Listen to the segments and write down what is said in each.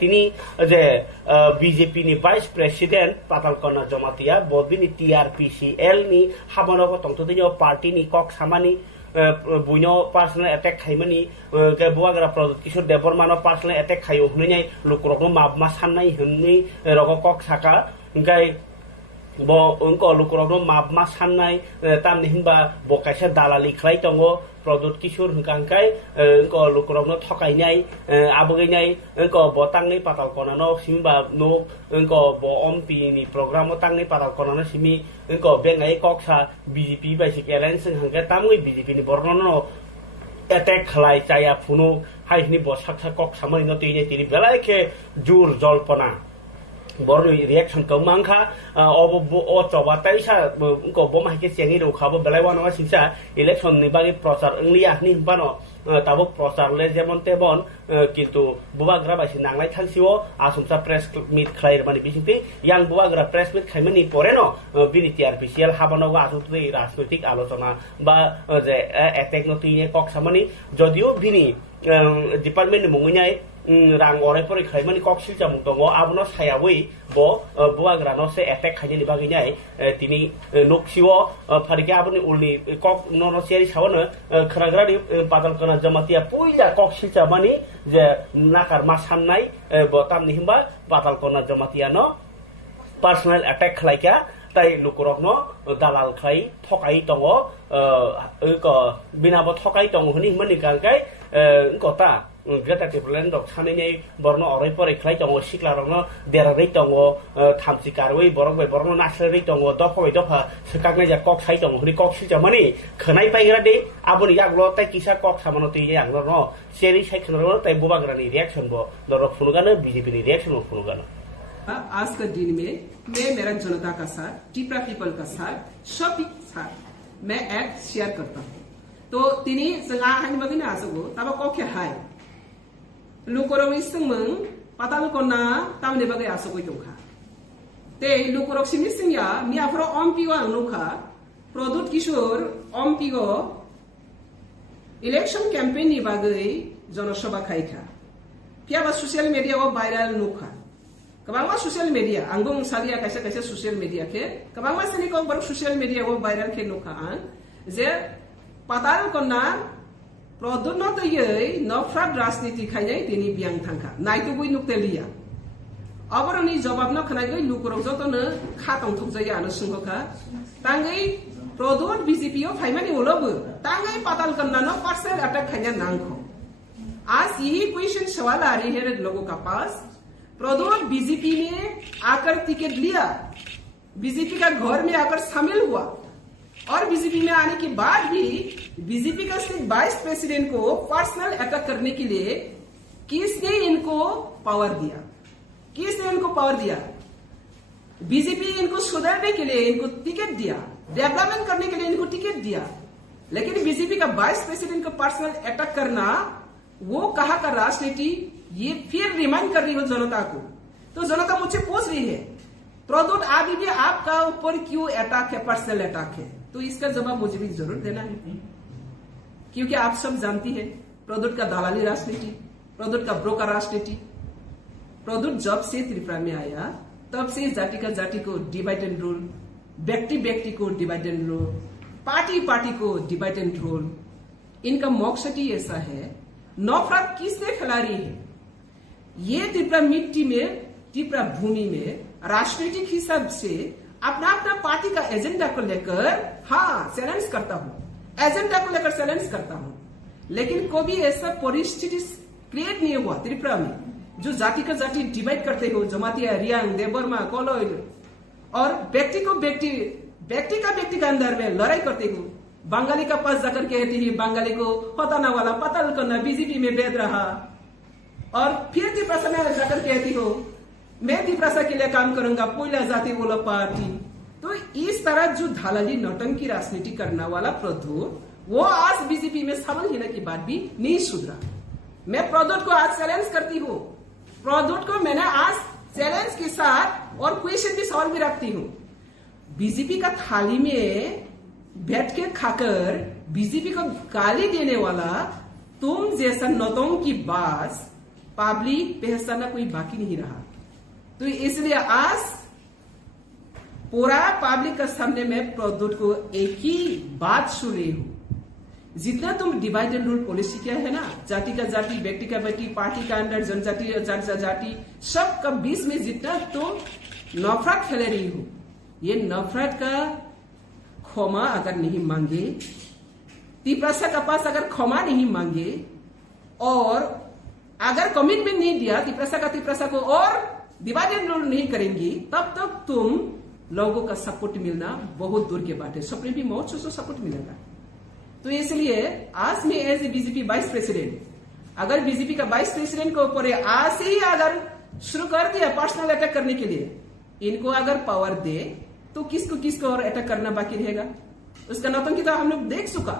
তিনি যে BJP ni vice president Patalkanya Jamatia ববিনি টিআরপিসিএল ni হাবনগ তংতদিও পার্টি ni কক সামানি বুইনো পার্সোনাল অ্যাটাক খাইমানি বুয়াগ্রা প্রদত্ত কিশোর দেববর্মানো পার্সোনাল অ্যাটাক খাইও হইনাই লোকরকম মাবমা সাননাই হইনি রগ কক সাকা গাय bo unko lukurokno mapma sannai tamni hinba bo kaisa dalali khlai tongo product kishur hingkangkai unko lukurokno thokainai abogainai unko bo tangni patalkonano simba no unko bo ompi ni program tangni patalkonano simi unko bengai koksa BJP basic alliance hingka tamui BJP ni bornono attack khlai chaya phunu haini bo saksa kok samai no tini tini belaike jur jolpona bor reaction ko mangkha o choba taisa ko bom haike chengi ro khabo belai wano singsa election ni bagi prochar inglia ni bano tabo prochar le jemon tebon kintu bubagra baisi nanglai thansiwo asumsa press meet khlair mani bisingti yang bubagra press meet khaimani pore no bini TRPCL habano ga asutri rajnaitik alochona ba je attack no tine kok samani jodio bini department ni mungunai rang orai pore khaimani kok silja mung tongo abono sayawei bo buagra no se attack khaini bagi nai tini noksiwo pharike aboni ulni kok no seri sawono khragra ni patalkana jamatia puila kok silja mani je nakar masannai bo tamni himba patalkana jamatia no personal attack khlaika tai lukurokno dalal khai thokai tongo ko binabo thokai tongo hini mani kangkai kota gata teplan dok sanai borno orai pore khlai tongo siklarokno derarei tongo thamsi karwei borok bai borno nasrei tongo dopha dopha sekaknai ja kok sai tongo hini kok silja mani khnai paigra de aboni yaklo tai kisa kok samano ti yaklo no seri sai khno tai bubagra ni reaction bo dorok phunugano BJP ni reaction bo phunugano आज के दिन में मैं मेरा जनता का साथ Tipra people का साथ सभी साथ मैं एक शेयर करता हूँ तो तिनी संगा हानि बगिन आसगो तब कोखे हाय लुकोरो इसमंग पताल कोना तामने बगे आसगो जोखा ते लुकोरो सिमिसिंया मियाफ्रो ओमपिगो अनुखा प्रदुत किशोर ओमपिगो इलेक्शन कैंपेन नि बागै जनसभा खाइखा पियाबा सोशल मीडिया वो viral नुखा kabangma social media angbong salia kaisa kaisa social media ke kabangma sini ko bar social media wo viral ke nokhaan je patal konna produno to yei nofrad rajniti khainai tini biang thangkha naitu bui nuktelia aboroni jawab no khanai goi lukurok jotono khatong thukjaya ano sungkha tangai produt BJP o phaimani ulobu tangai patal konna no personal attack khanya nangkho आज यही question सवाल आ रही है लोगों का पास प्रदोष BJP ने आकर ticket लिया बीजेपी का घर में आकर शामिल हुआ और बीजेपी में आने के बाद भी बीजेपी का स्टेट वाइस प्रेसिडेंट को पर्सनल अटैक करने के लिए किसने इनको पावर दिया बीजेपी इनको सुधारने के लिए इनको टिकट दिया डेवलपमेंट करने के लिए इनको टिकट दिया लेकिन बीजेपी का वाइस प्रेसिडेंट को पर्सनल अटैक करना वो कहा का राजनीति ये फिर रिमाइंड कर रही हो जनता को तो जनता मुझसे पूछ रही है प्रदोष अभी भी आपका ऊपर क्यों अटैक है पर्सनल अटैक है तो इसका जवाब मुझे भी जरूर देना है क्योंकि आप सब जानती है प्रदोष का दलाली राजनीति प्रदोष का ब्रोकर राजनीति प्रदोष जब से त्रिपुरा में आया तब से जाति को डिवाइड एंड रूल व्यक्ति को डिवाइड एंड रूल पार्टी को डिवाइड एंड रूल इनका मकसद ही ऐसा है नफरत किसने फैला रही है ये त्रिपुरा मिट्टी में त्रिपुरा भूमि में राजनीतिक हिसाब से अपना अपना पार्टी का एजेंडा को लेकर चैलेंज करता हूं लेकिन कभी ऐसा परिस्थिति क्रिएट नहीं हुआ त्रिपुरा में जो जाति का जाति डिवाइड करते हो जमातिया रियांग देवबर्मा कोलोइल और व्यक्ति का अंदर में लड़ाई करते हो बंगाली का पास जाकर कहती है बंगाली को पताना वाला पताल करना बीजेपी में भेद रहा और फिर त्रिपुरा में जाकर कहती हो मैं त्रिपुरा के लिए काम करूंगा कोयला जाति बोला पार्टी तो इस तरह जो धालाली नौटंकी राजनीति करने वाला प्रदोष वो आज बीजेपी में शामिल होने के बाद भी नहीं सुधरा मैं प्रदोष को आज चैलेंज करती हूँ प्रदोष को मैंने आज चैलेंज के साथ और क्वेश्चन भी सवाल भी रखती हूँ बीजेपी का थाली में बैठ के खाकर बीजेपी को गाली देने वाला तुम जैसा नौटंकी बाज पब्लिक पहचाना कोई बाकी नहीं रहा। तो इसलिए आज पूरा पब्लिक के सामने में प्रद्युत को एक ही बात सुन रही हूं, जितना तुम डिवाइड एंड रूल पॉलिसी क्या है ना, जाति का जाति, व्यक्ति का व्यक्ति, पार्टी का अंदर जनजाति जनजाति सब का बीच में जितना तुम नफरत फैला रही हो, ये नफरत का क्षमा अगर नहीं मांगे, तिपरासा का पास अगर क्षमा नहीं मांगे और अगर कमिटमेंट नहीं दिया तिपरासा को और डिवाइड एंड रूल नहीं करेंगी, तब तक तुम लोगों का सपोर्ट मिलना बहुत दूर के बात है। सपने भी बहुत से सपोर्ट मिलेगा। तो इसलिए आज में as a BJP vice president, अगर बीजेपी का वाइस प्रेसिडेंट के ऊपर आज से ही अगर शुरू कर दिया पर्सनल अटैक करने के लिए, इनको अगर पावर दे तो किसको और अटैक करना बाकी रहेगा? उसका नौटंकी तो हम लोग देख चुका।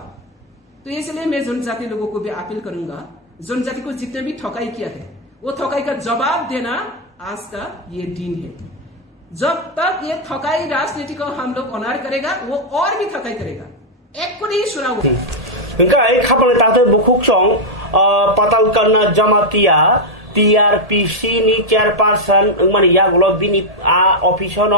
तो इसलिए मैं जनजाति लोगों को भी अपील करूंगा, जनजाति को जितने भी ठकाई किया है वो ठकाई का जवाब देना आज का ये दिन है। जब तक ये ठकाई राजनीति को हम लोग ऑनर करेगा, वो और भी ठकाई करेगा। एक को नहीं सुना हुआ। Engkai kapal tatu bukuk song patalkan jamatia TRPC ni chairperson mani ya gulok bini officer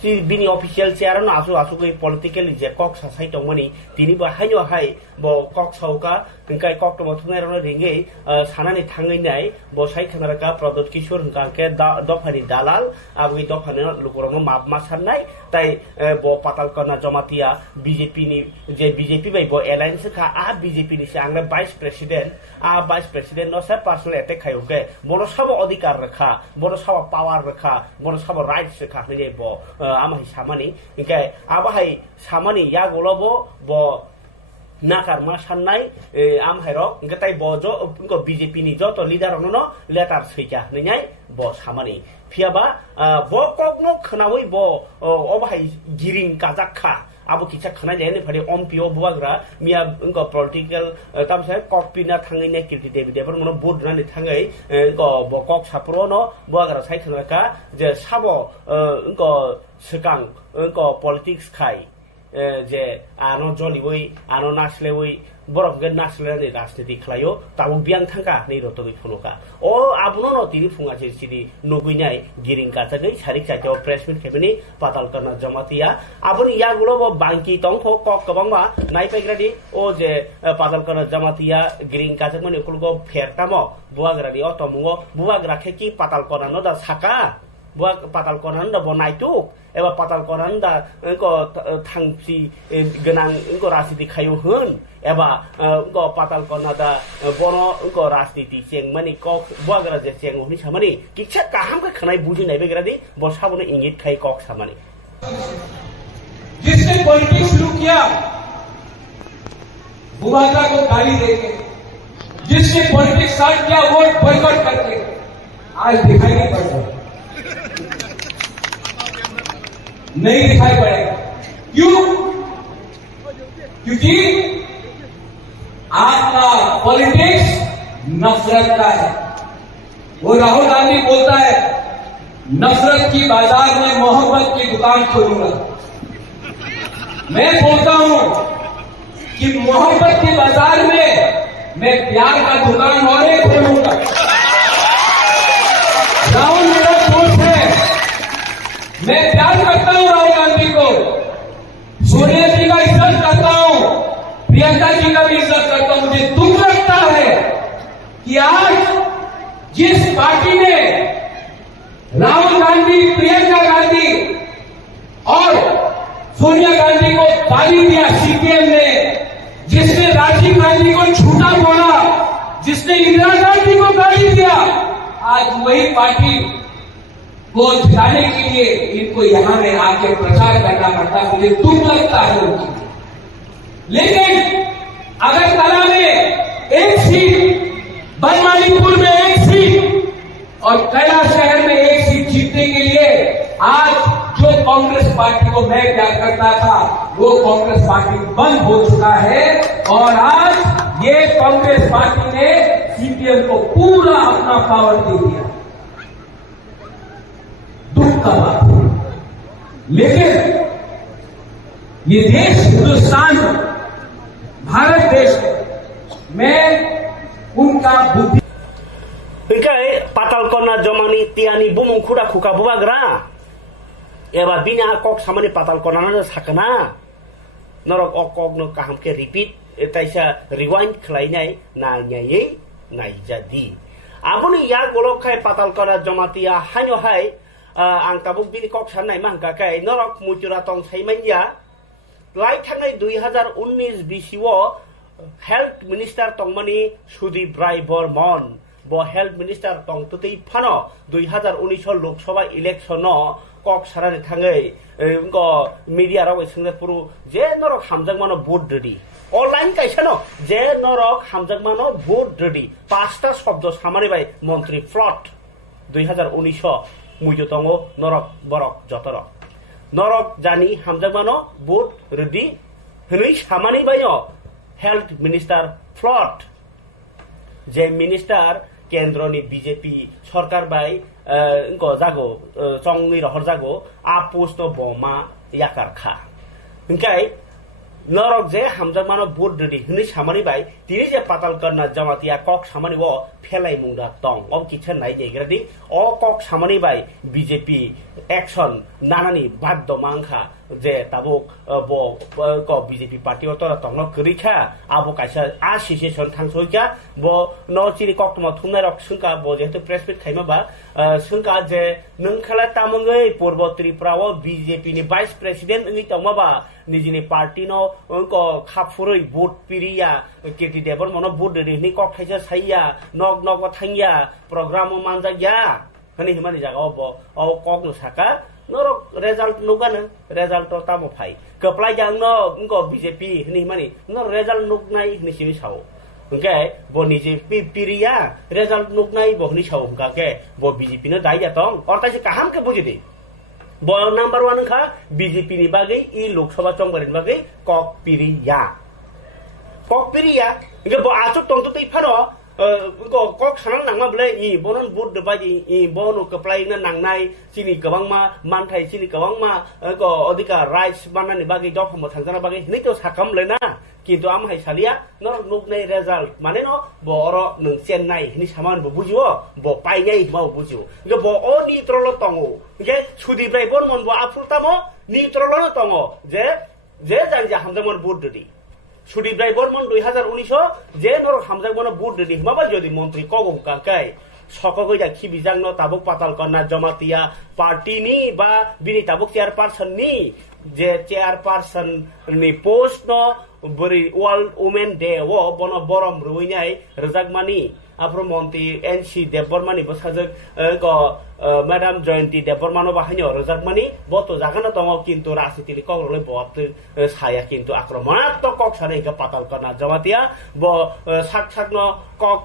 si bini official chair no asu koi political je kok sasai tong mani tini ba hayo hai bo kok sauka engkai kok to thungai ro ringe sanani thangai nai bo sai khanara ka Pradot Kishore engka ke dofani dalal abui dofani lukorong map masannai tai bo patalkan jamatia BJP ni je BJP bai bo alliance ka BJP ni sang vice president no sa personal attack khai ke boro sabo adhikar rakha boro sabo power rakha boro sabo rights rakha ni bo amai samani engkai abahai samani ya golobo bo nakar ma sannai amhai rok engkai tai bo jo BJP ni jo to leader no letter seika nai bo samani phiaba bo kokno khnawi bo obahai giring kajakha abo kitsa khana jane phari ompio buagra mia unko political tamse kokpina thangai ne kirti debi mono board na ni thangai ko bokok sapro no buagra sai khana ka je sabo unko sekang unko politics khai je ano joliwoi ano naslewoi borok ge naslewani rajniti khlayo tabu biang thangka nei rotobi phunoka o abuno no tini phunga je sidi nuguinai giring kachagai sarik chaiteo press meet khebeni patalkana jamatia aboni ya gulo bo bangki tongkho kok kabangma naipaigradi o je patalkana jamatia giring kachakmani kulgo phertamo buagradi otomungo buagra kheki patalkana no da saka buag patalkana no bo naituk eba patalkana da ko thangsi genang ko rajniti khayo hun eba ko patalkana da bono ko rajniti chengmani kok buagra je chengoni samani kitsa kaham ka khanai buji nai begradi bo sabone ingit khai kok samani जिसने politics शुरू किया बुआगा को गाली देके, जिसने politics start किया vote boycott करके, आज दिखाई नहीं पड़ रहा, नहीं दिखाई पड़ेगा। क्यों? क्योंकि आपका पॉलिटिक्स नफरत का है। वो राहुल गांधी बोलता है नफरत की बाजार में मोहब्बत की दुकान खोलूंगा। मैं बोलता हूं कि मोहब्बत के बाजार में मैं प्यार का दुकान और एक खोलूंगा। राहुल मेरा दोस्त है, मैं प्यार करता हूं राहुल गांधी को, सोनिया जी का इज्जत करता हूं, प्रियंका जी का भी इज्जत करता हूं। मुझे दुख लगता है कि आज जिस पार्टी ने राहुल गांधी, प्रियंका गांधी और सोनिया गांधी को गाली दिया, सीपीएम ने, जिसने राजीव गांधी को झूठा बोला, जिसने इंदिरा गांधी को गाली दिया, आज वही पार्टी को जिताने के लिए इनको यहां में आके प्रचार करना पड़ता है। मुझे दुख लगता है उनकी। लेकिन अगरतला में एक सीट, बनमालीपुर में एक सीट और कैलाश शहर में एक सीट जीतने के लिए आज जो कांग्रेस पार्टी को मैं प्यार करता था वो कांग्रेस पार्टी बंद हो चुका है और आज ये कांग्रेस पार्टी ने सीपीएम को पूरा अपना पावर दे दिया। दुख का बात है। लेकिन ये देश हिंदुस्तान, भारत देश में उनका बुद्धि kona jomani tiani bumung khuda khuka bubagra eba bina kok samani patal kona na sakana norok okok no kaham ke repeat etaisa rewind khlainai na nyai nai jadi abuni ya golok khai patal kona jamatia hanyo hai ang tabuk bini kok sanai mangka kai norok mutura tong saimanya lai thangai 2019 bisiwo health minister tongmani Sudip Rai Bormon bo health minister tong tutei phano 2019 lok sabha election no kok sarani thangai ko media raw singna puru je norok hamjangmano vote ready online kaisano je norok hamjangmano vote ready pasta shobdo samani bai মন্ত্রী ফ্লট 2019 মুইjo tongo norok borok jotoro norok jani hamjangmano vote ready hini samani bayo health minister ফ্লট যে minister কেন্দ্রনি BJP Sarkar by জাগো চংনি রহর জাগো আপোস্ত বমা ইয়াকার খা Inkai নরক যে হামজামানো বুট ready honey সামানি by তিনি যে পাতাল করনা জামাতিয়া কক সামানি ও ফেলাই মুংদা টং অম কিছেন নাই যেগ্রাদি অ কক সামানি বাই বিজেপি অ্যাকশন নানানি বাদ্য মাংখা যে তাবুক ব ক বিজেপি পার্টি অতরা তংন করিখা আবো কাইসা আ সিচুয়েশন থাংসইকা ব ন চিনি কক্তমা থুমনাই রক সুংকা ব যেহেতু প্রেস মিট খাইমাবা সুংকা যে নং খেলা তামঙ্গै পূর্ব ত্রিপুরাও বিজেপি नि ভাইস প্রেসিডেন্ট नि তংমাবা নিজনি পার্টি ন ক খাফুরই ভোট পিরিয়া কেটি দেবর মন ভোট রেনি কক খাইসা সাইয়া নক নক থাইয়া প্রোগ্রাম মানজাগিয়া হনি হিমানি জাগা অব অ কক ন সাকা norok result nugan result to tamo phai keplai jang no ngo bjp ni mani no result nuk nai ni simi sao okay bo ni je piria result nuk nai bo ni sao ka ke bo bjp no dai ja tong or ta se kaham ke buji di bo number 1 kha bjp ni bagai I lok sabha chongbarin bagai kok piria nge bo achu tong to tei phano kok sanang nangma bele I bonon bud de baji I bono keplai na nangnai sini kebangma manthai sini kebangma ko odika rights manani bagi job mo thangjana bagi ni to sakam lena kintu am hai salia no nuk nei result mane no boro nung chen nai ni saman bo bujiwo bo pai ngai mo bujiwo ge bo o ni trolo tongo ge Sudip Rai Bormon bo apultamo ni trolo no tongo je janja hamjamon bud di Sudip Rai Bormon 2019 যে নর হামজাগমনো বুট ready মাবা যদি মন্ত্রী কগম কাকাই সকগৈ যা খিবিজাং ন তাবুক পাতাল Kanna Jamatia party নি বা বিনি তাবুক চেয়ারপারসন নি যে চেয়ারপারসন নি পোস্ট ন বরি ওয়ার্ল্ড ওমেন ডে ও বন বরম রুইনাই রজাগমানি আপ্র মন্ত্রী এনসি দেববর্মানি বসাজক ক ম্যাডাম জয়ন্তী দেববর্মানো বাহানিও রজাগমানি বত জাগানো দङ কিন্তু রাজনীতির কগরলে বত ছায়া কিন্তু আক্রমণাত্মক কক সানে পাতাল কনা জমাতিয়া ব সাক সাকন কক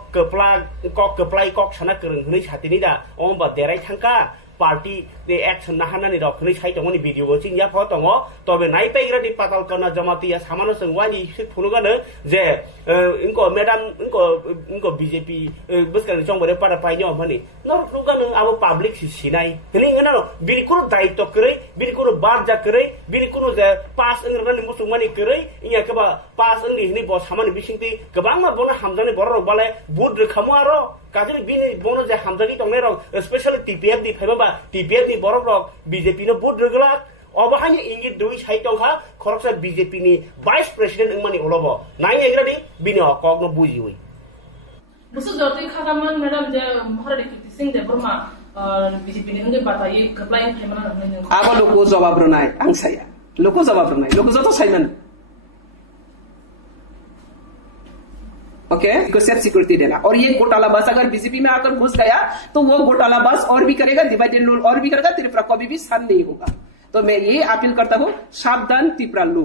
কপ্লাই কক সানা করং হনি সাতিনি দা অম্বা দেরাই থাঙ্কা party de action nahanani rokni sai tongoni video chingya pho tongo tobe nai paigra di patal kana jamatia samano sengwani phunugane je inko madam inko bjp buskan chongbare para painyo mani no rugane abo public sinai hini ngana no bilikuru daitto kre bilikuru barja kre bilikuru je pass ngani musungmani kre inya keba pass ngni hini bo samani bisingti kebangma bona hamjani borok bale bud rekhamu aro কাজের বিনি বনো যে হামজানি টংনে rock specially TPF দি ফাইবা TPF দি বরক rock BJP no বুট রেগুলা অবহানি ইঙ্গিত দুই সাই টংখা খরকসা BJP নি vice president ইংমানি ওলব নাই এগ্রাদি বিনি অকগনো বুজিউই बुसु जति खागामन मैडम जे महारानी कीर्ति सिंह देबरमा और बीजेपी नि हंगे बाताई कप्लाई फाइमना नंगने आगो लोको जवाब रनाय आं साया लोको जवाब रनाय लोको जतो साइमन ओके को सेफ सिक्योरिटी देना और ये घोटाला बस अगर बीजेपी में आकर घुस गया तो वो घोटाला बस और भी करेगा डिवाइड एंड रूल और भी करेगा त्रिपुरा कभी भी शांत नहीं होगा तो मैं ये अपील करता हूँ सावधान त्रिपुरा लो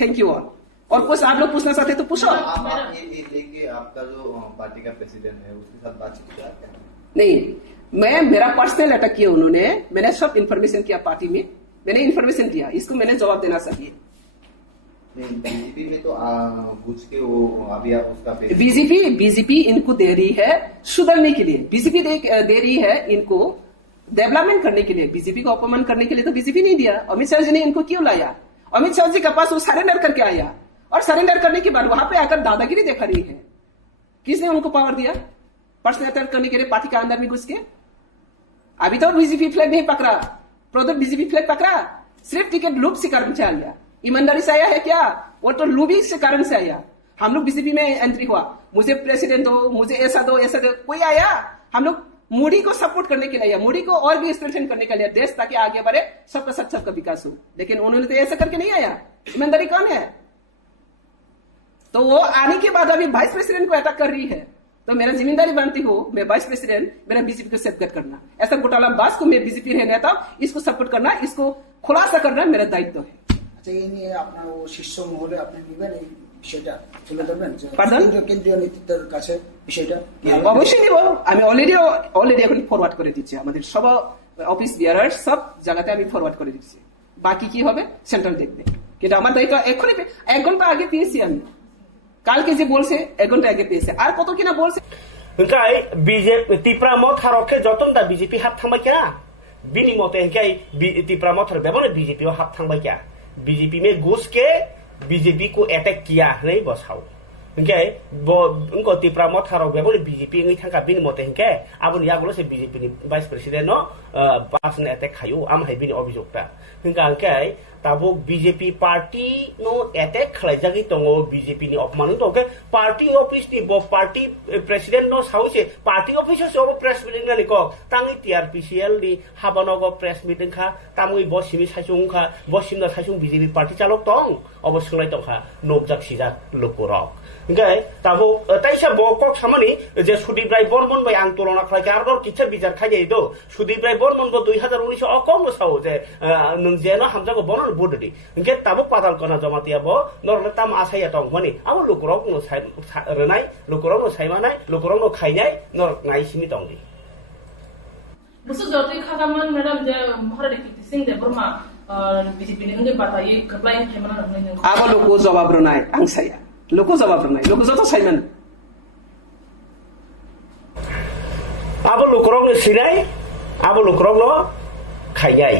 थैंक यू ऑल और कुछ आप लोग पूछना चाहते तो पूछो आपका जो पार्टी का प्रेसिडेंट है उसके साथ बातचीत किया क्या नहीं मैं मेरा पर्सनल अटैक किया उन्होंने मैंने सब इन्फॉर्मेशन किया पार्टी में मैंने इन्फॉर्मेशन दिया इसको मैंने जवाब देना चाहिए बीजेपी में तो घुस के वो अभी आप उसका बीजेपी इनको दे रही है सुधरने के लिए बीजेपी दे रही है इनको डेवलपमेंट करने के लिए बीजेपी को अपमान करने के लिए तो बीजेपी नहीं दिया अमित शाह जी ने इनको क्यों लाया अमित शाह जी के पास वो सरेंडर करके आया और सरेंडर करने के बाद वहां पे आकर दादागिरी दिखा रही है किसने उनको पावर दिया पर्सनल अटैक करने के लिए पार्टी के अंदर में घुस के अभी तो बीजेपी फ्लैग नहीं पकड़ा, प्रदीप बीजेपी फ्लैग पकड़ा, सिर्फ टिकट लूप से कारण से आया। ईमानदारी से आया है क्या? वो तो लूबी से कारण से आया। हम लोग बीजेपी में एंट्री हुआ, मुझे प्रेसिडेंट दो, मुझे ऐसा दो, ऐसा दो, कोई आया? हम लोग मोदी को सपोर्ट करने के लिए आया, मोदी को और भी स्ट्रेंथन करने के लिए देश ताकि आगे बढ़े, सबका साथ सबका विकास हो। लेकिन उन्होंने तो ऐसा करके नहीं आया। ईमानदारी कौन है? तो वो आने के बाद अभी वाइस प्रेसिडेंट को अटैक कर रही है। तो मेरा जिम्मेदारी बनती हो, मैं वाइस प्रेसिडेंट, मेरा बीजेपी को सेफगार्ड करना। ऐसा घोटाला बास को मैं बीजेपी नेता, इसको सपोर्ट करना, इसको खुलासा करना मेरा दायित्व है। আচ্ছা, এই নিয়ে আপনার ও শীর্ষ মহলে আপনি নেবেন এই বিষয়টা, তুলে ধরবেন যে Pardon? কেন্দ্রীয় নেতৃত্বের কাছে বিষয়টা? অবশ্যই নিব, আমি অলরেডি এখন ফরওয়ার্ড করে দিচ্ছি। আমাদের সব অফিস বিয়ারার সব জায়গাতে আমি ফরওয়ার্ড করে দিচ্ছি। বাকি কি হবে সেন্ট্রাল দেখবে, কিন্তু আমার দায়িত্ব এখনই 1 ঘন্টা আগে পেয়েছি আমি। কালকে যে বলছে 1 ঘন্টা আগে পেয়েছে, আর কত কিনা বলছে। ओंखाय बीजेपी तिप्रामो थारके जतन दा बीजेपी हाब थांबाय क्या बिनि मते ओंखाय तिप्रामो थार बेबने बीजेपी हाब थांबाय क्या बीजेपी में घुस के बीजेपी को अटैक किया नहीं बसाओ ओंखाय उनको तिप्रामो थारो बेबने बीजेपी नई थांगा बिनि मते ओंखाय आबुनि आगुलो से बीजेपी नि वाइस प्रेसिडेंट नो पर्सनल अटैक खायो आमहाय बिनि अभियोगता ओंखाय ताबो बीजेपी पार्टी नो अटैक खालायजागि दङ बीजेपी नि अपमान दङ पार्टी ऑफिस नि बो पार्टी प्रेसिडेंट नो साउसे पार्टी ऑफिस से प्रेस मीटिंग नानि को तांगि टीआरपीसीएल नि हाबानगो प्रेस मीटिंग खा तांगि बसिमि साइसुं खा बसिमना साइसुं बीजेपी पार्टी चालक दं अबसंलाय दंखा नबजाक सिजा लोकरक ओंखाय ताबो ताइसा बकक सामानि जे सुदीप्राय बर्मन बाय आं तुलना खालायखा आरो किछा बिचार खाययै दो सुदीप्राय बर्मन बो 2019 अकंग साव जे नों जेनो हामजागो बन बुदि ओंखाय ताबो पातालकना जमातियाबो नरले ताम आसाया दं माने आबो लोकरक नो रनाय लोकरक नो सायमानाय लोकरक नो खायनाय नर नायसिनि दंदि बुसु जति खागामन मैडम जे महारानी कीर्ति सिंह देबरमा बीजेपी ने उनके बताइए कपलाई फेमना रहने आबो लोको जवाब रनाय आं साया लोको जवाब रनाय लोको जतो सायमान आबो लोकरक नो सिनाय आबो लोकरक नो खायनाय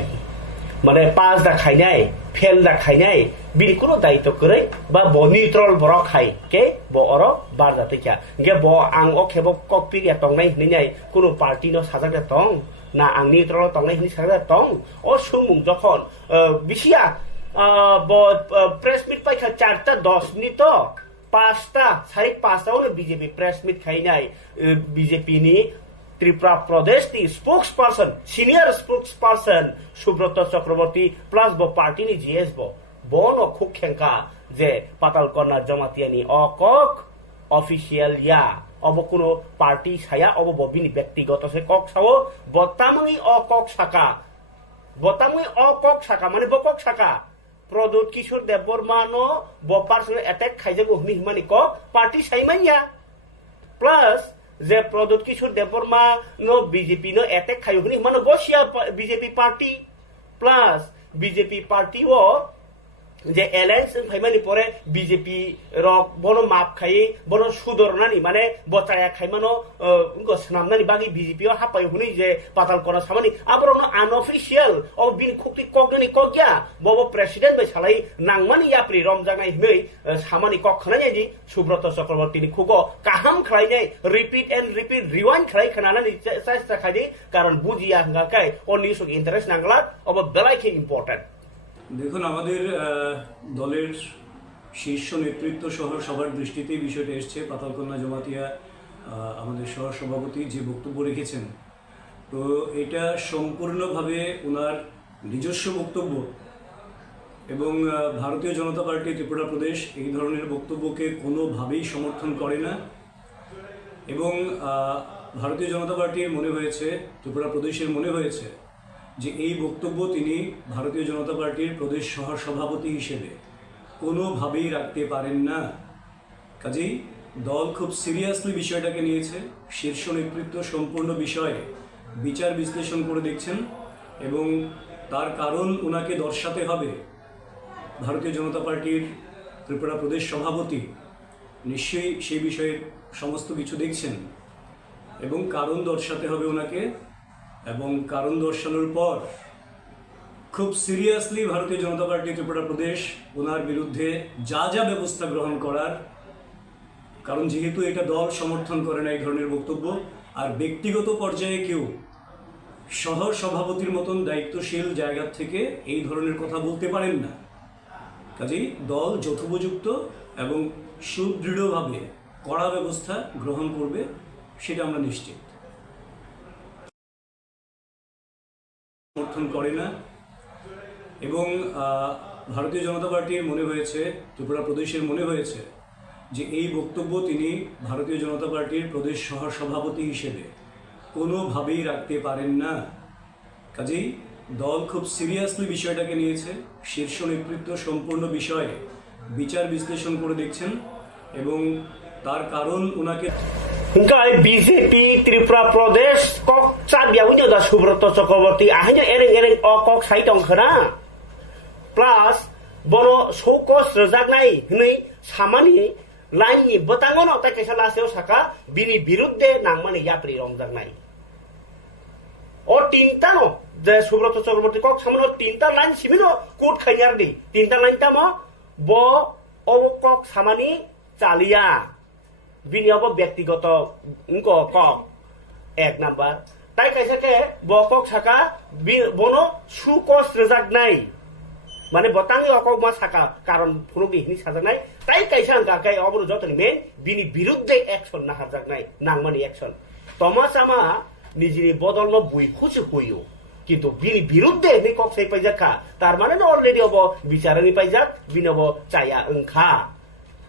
माने पास दा खायनाय फेल दा खायनाय बिनि कोनो दायित्व करे बा ब न्यूट्रल बरो खाय के ब अरो बार जाते क्या गे ब आं ओ खेबो कपि या तंगनाय हिनाय कोनो पार्टी नो साजागदा तंग ना आं न्यूट्रल तंगनाय हिनि साजागदा तंग ओ सुमुं जखन बिसिया ब प्रेस मिट पाइखा 4:10 मिनिट 5टा 5:30 बीजेपी प्रेस मिट खायनाय बीजेपी नि त्रिपुरा प्रदेश की spokesperson senior spokesperson Subrata Chakraborty plus बो पार्टी नि जीएस बो बोनो खुक खेंका जे पातालकना जमातियानि अकक ऑफिशियल या अब कोनो पार्टी साया अब बबिनि व्यक्तिगत से कक सावो बतामि अकक साका माने बकक साका प्रदोत किशोर देबबर्मानो बो पर्सनल अटैक खाइजागो हनि हिमानि क पार्टी साइमानिया प्लस जे प्रदोत किशोर देबबर्मा नो बीजेपी नो अटैक खायो हनि मानो बसिया BJP party plus BJP party वो जे एलायंस फाइमानि परे बीजेपी रक बनो माप खाई बनो सुदरनानि माने बचाया खाइमानो उनको सनामनानि बागि बीजेपी हापाय हुनि जे पातालकना सामानि आबरनो अनऑफिशियल ओ बिन खुक्ति कगनि कग्या बबो प्रेसिडेंट बाय सालाय नांमानि याप्रि रमजानाय नै सामानि कखनाय दि सुब्रत चक्रवर्तीनि खुगो काहाम खालायनाय रिपीट एंड रिपीट रिवाइंड खालाय खनानानि चेष्टा खादि कारण बुजिया हंगाकाय ओ निउसक इंटरेस्ट नांगला अब बेलायखे इम्पोर्टेंट দেখুন আমাদের দলের শীর্ষ নেতৃত্ব সহ সবার দৃষ্টিতে বিষয়টা এসছে পাতালকন্যা জমাতিয়া আমাদের সহ সভাপতি যে বক্তব্য রেখেছেন তো এটা সম্পূর্ণভাবে ওনার নিজস্ব বক্তব্য এবং ভারতীয় জনতা পার্টি ত্রিপুরা প্রদেশ এই ধরনের বক্তব্যকে কোনোভাবেই সমর্থন করে না এবং ভারতীয় জনতা পার্টির মনে হয়েছে ত্রিপুরা প্রদেশের মনে হয়েছে যে এই বক্তব্য তিনি ভারতীয় জনতা পার্টির প্রদেশ সহ সভাপতি হিসেবে কোনোভাবেই রাখতে পারেন না কাজেই দল খুব সিরিয়াসলি বিষয়টাকে নিয়েছে শীর্ষ নেতৃত্ব সম্পূর্ণ বিষয়ে বিচার বিশ্লেষণ করে দেখছেন এবং তার কারণ ওনাকে দর্শাতে হবে ভারতীয় জনতা পার্টির ত্রিপুরা প্রদেশ সভাপতি নিশ্চয়ই সেই বিষয়ে সমস্ত কিছু দেখছেন এবং কারণ দর্শাতে হবে ওনাকে এবং কারণ দর্শানোর পর খুব সিরিয়াসলি ভারতীয় জনতা পার্টি ত্রিপুরা প্রদেশ ওনার বিরুদ্ধে যা যা ব্যবস্থা গ্রহণ করার কারণ যেহেতু এটা দল সমর্থন করে না এই ধরনের বক্তব্য আর ব্যক্তিগত পর্যায়ে কেউ শহর সভাপতির মতন দায়িত্বশীল জায়গা থেকে এই ধরনের কথা বলতে পারেন না। কাজেই দল যথোপযুক্ত এবং সুদৃঢ়ভাবে কড়া ব্যবস্থা গ্রহণ করবে, সেটা আমরা নিশ্চিত। সমর্থন করে না এবং ভারতীয় জনতা পার্টির মনে হয়েছে, ত্রিপুরা প্রদেশের মনে হয়েছে যে এই বক্তব্য তিনি ভারতীয় জনতা পার্টির প্রদেশ সহ সভাপতি হিসেবে কোনোভাবেই রাখতে পারেন না। কাজেই দল খুব সিরিয়াসলি বিষয়টাকে নিয়েছে। শীর্ষ নেতৃত্ব সম্পূর্ণ বিষয়ে বিচার বিশ্লেষণ করে দেখছেন এবং তার কারণ ওনাকে বিজেপি ত্রিপুরা প্রদেশ কক চাবিয়াও যা সুব্রত চক্রবর্তী আহাইনো এরেং এরেং অ কক সাইটং খনা প্লাস বড় সৌকস রজাগনাই হनै সামানি লাইনनि বতাঙ্গন তাই কাইসা লাसेयाव সাকা বিনি বিরুদ্ধে নাংমানি ইয়াপ্রি রমজাগনাই ও তিনটা ন যে সুব্রত চক্রবর্তী কক সামনে তিনটা লাইন সিমিনো কোট খাইয়ার দি তিনটা লাইন তামো ব ও কক সামানি চালিয়া বিনিয়োগ ব্যক্তিগত কক এক নাম্বার তাই কাইসাকে বকক সাকা বনো সুকস রেজাগনাই মানে বতাঙ্গি অকক মা সাকা কারণ ফুরুগি হিনি সাজাগনাই তাই কাইসা গাকাই অবরু যতনি মেন বিনি বিরুদ্ধে অ্যাকশন না হাজাগনাই নাংমানি অ্যাকশন তমাসামা নিজের বদল ন বুই খুশি হইও কিন্তু বিনি বিরুদ্ধে নি কক সেই পাইজাখা তার মানে অলরেডি অব বিচারনি পাইজাক বিনব চায়া ওংখা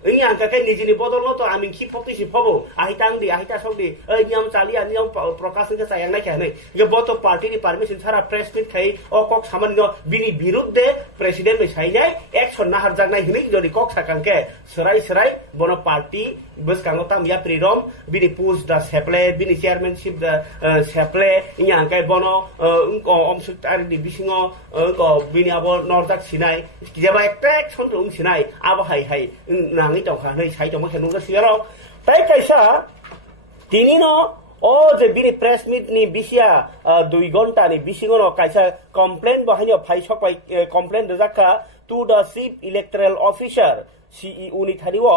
এই আঙ্কাকে নিজের বদল তো আমি কি ফক্তি ফবো আহিতাং দি আহিতা সব দি এই নিয়ম চালিয়া নিয়ম প্রকাশ কে চায়া নাই কেন যে বত পার্টির পারমিশন ছাড়া প্রেস মিট খাই ও কক সামান্য বিনি বিরুদ্ধে প্রেসিডেন্ট মিছাই যায় অ্যাকশন না হারজাগনাই হিনি যদি কক সাকাংকে সরাই সরাই বন পার্টি বসকাঙ্গ তাম ইয়া প্রিরম বিনি পুস দা সেপ্লে বিনি চেয়ারম্যানশিপ দা সেপ্লে ই আঙ্কাই বন অমসুক আর দি বিসিং বিনি আব নরজাক সিনাই যেবা একটা অ্যাকশন তো সিনাই আব হাই হাই নাঙি তখা नै সাই তমা খেনুগা সিয়ার তাই কাইসা তিনি ন ও যে বিনি প্রেস মিট নি বিসিয়া 2 ঘন্টা নি বিসিঙন কাইসা কমপ্লেন বহাইনি ফাইসক পাই কমপ্লেন রজাকা to the chief electoral officer CEO ni thariwo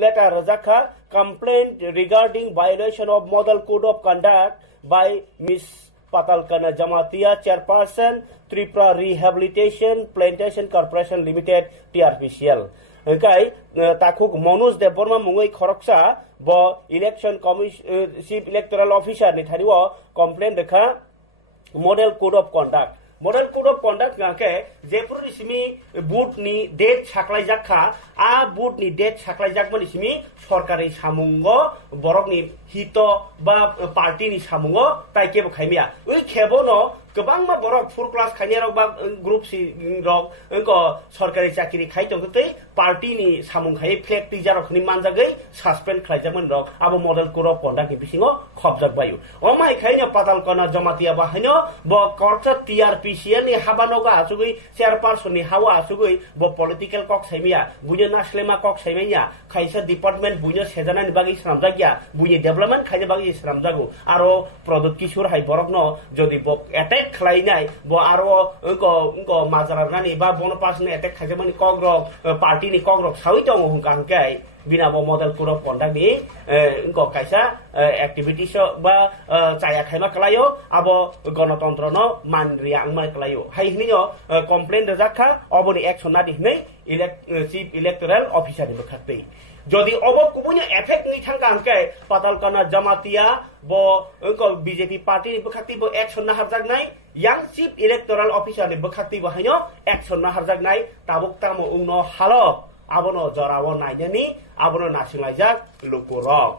letter rajaka complaint regarding violation of model code of conduct by Miss Patalkana Jamatia, chairperson Tripura Rehabilitation Plantation Corporation Limited TRPCL. Engkai takuk Manoj Deborma mungoi khoroksa bo election commission chief electoral officer ni thariwo complaint rekha model code of conduct. Model code of conduct ngake jepur simi boot ni date saklai jakha a boot ni date saklai jakmani simi সরকারি সামুঙ্গ বরক ni hito ba party ni samungo tai kebo khaimia oi khebo no गोबां मा बरक full class खाइने रक बा group C रक अंको सरकारी चाकरी खाइ तंगतै पार्टी नि सामुं खाइ फ्लेग टीचर खनि मानजागै सस्पेंड खाइजामन रक आबो मॉडल कोड अफ कंडक्ट नि बिसिङो खबजाक बायु अमाय खाइने पातालकना जमातिया बाहाइनो ब कर्चा टीआरपीसीएल नि हाबानोगा आसुगै चेयरपर्सन नि हावा आसुगै ब पॉलिटिकल कक साइमिया बुइनो नासलेमा कक साइमिया खाइसा डिपार्टमेंट बुइनो सेजानानि बागै सामजागिया बुइनि डेभलपमेंट खाइजा बागै सामजागु आरो प्रदुत किशोर हाइ बरक न जदि ब एटेक खालायनाय ब आरो अंको माजारानानि बा बन पासनि एटेक खाइजामानि कग्रक पार्टी नि कग्रक सावै दङ हुंकांकाय बिना ब मॉडल कोड अफ कंडक्ट नि अंको काइसा एक्टिविटीस बा चाया खाइमा कलायो अब गणतन्त्र न मानरिया आंमा कलायो हाइनियो कमप्लेन रजाखा अबनि एक्शन ना दिनै चिफ इलेक्टोरल ऑफिसर नि बखातै যদি অব কুবুনি এফেক্ট নি থাকা আনকে পাতালকানা জামাতিয়া ব अंको বিজেপি পার্টি নি বখাতি ব একশন না হারজাক নাই ইয়াং চিফ ইলেক্টরাল অফিসার নি বখাতি ব হাইনো একশন না হারজাক নাই তাবুক তামো উংনো হালো আবনো জরাও নাইদানি আবনো নাসিংলাইজাক লুকুরক